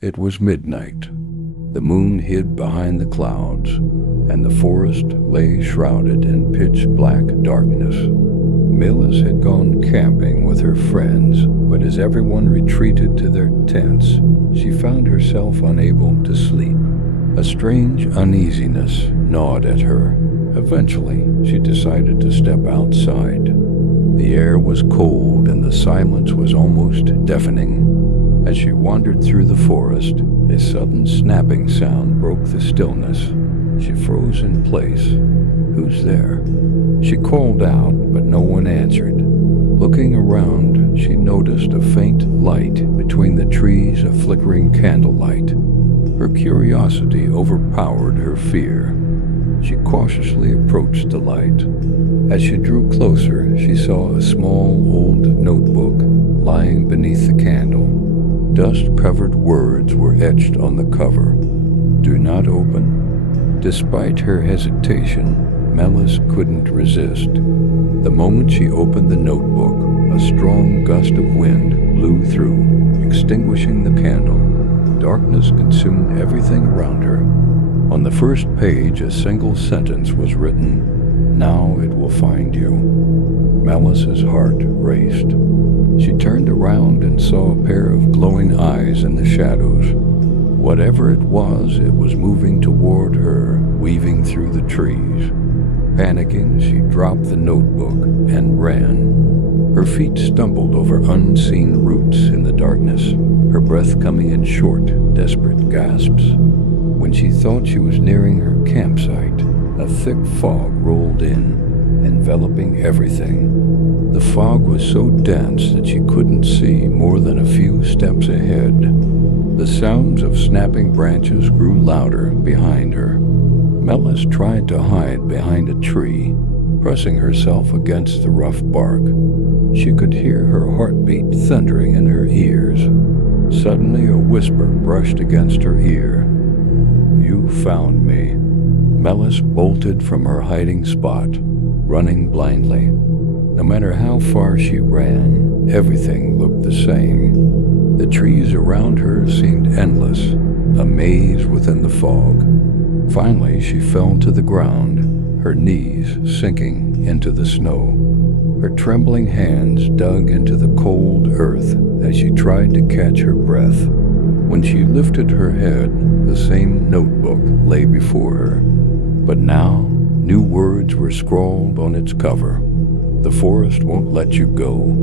It was midnight. The moon hid behind the clouds, and the forest lay shrouded in pitch-black darkness. Melis had gone camping with her friends, but as everyone retreated to their tents, she found herself unable to sleep. A strange uneasiness gnawed at her. Eventually, she decided to step outside. The air was cold and the silence was almost deafening. As she wandered through the forest, a sudden snapping sound broke the stillness. She froze in place. "Who's there?" She called out, but no one answered. Looking around, she noticed a faint light between the trees, a flickering candlelight. Her curiosity overpowered her fear. She cautiously approached the light. As she drew closer, she saw a small old notebook lying beneath the candle. Dust-covered words were etched on the cover. "Do not open." Despite her hesitation, Melis couldn't resist. The moment she opened the notebook, a strong gust of wind blew through, extinguishing the candle. Darkness consumed everything around her. On the first page, a single sentence was written, "Now it will find you." Melis's heart raced. She turned around and saw a pair of glowing eyes in the shadows. Whatever it was moving toward her, weaving through the trees. Panicking, she dropped the notebook and ran. Her feet stumbled over unseen roots in the darkness, her breath coming in short, desperate gasps. When she thought she was nearing her campsite, a thick fog rolled in, enveloping everything. The fog was so dense that she couldn't see more than a few steps ahead. The sounds of snapping branches grew louder behind her. Melis tried to hide behind a tree, pressing herself against the rough bark. She could hear her heartbeat thundering in her ears. Suddenly a whisper brushed against her ear. "You found me." Melis bolted from her hiding spot, running blindly. No matter how far she ran, everything looked the same. The trees around her seemed endless, a maze within the fog. Finally, she fell to the ground, her knees sinking into the snow. Her trembling hands dug into the cold earth as she tried to catch her breath. When she lifted her head, the same notebook lay before her. But now, new words were scrawled on its cover. "The forest won't let you go."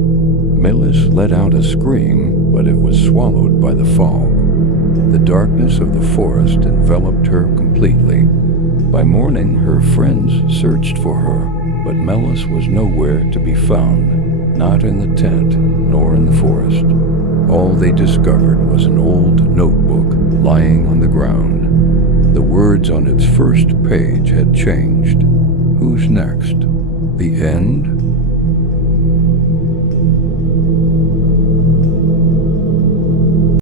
Melis let out a scream, but it was swallowed by the fog. The darkness of the forest enveloped her completely. By morning, her friends searched for her, but Melis was nowhere to be found, not in the tent, nor in the forest. All they discovered was an old notebook lying on the ground. The words on its first page had changed. Who's next? The end?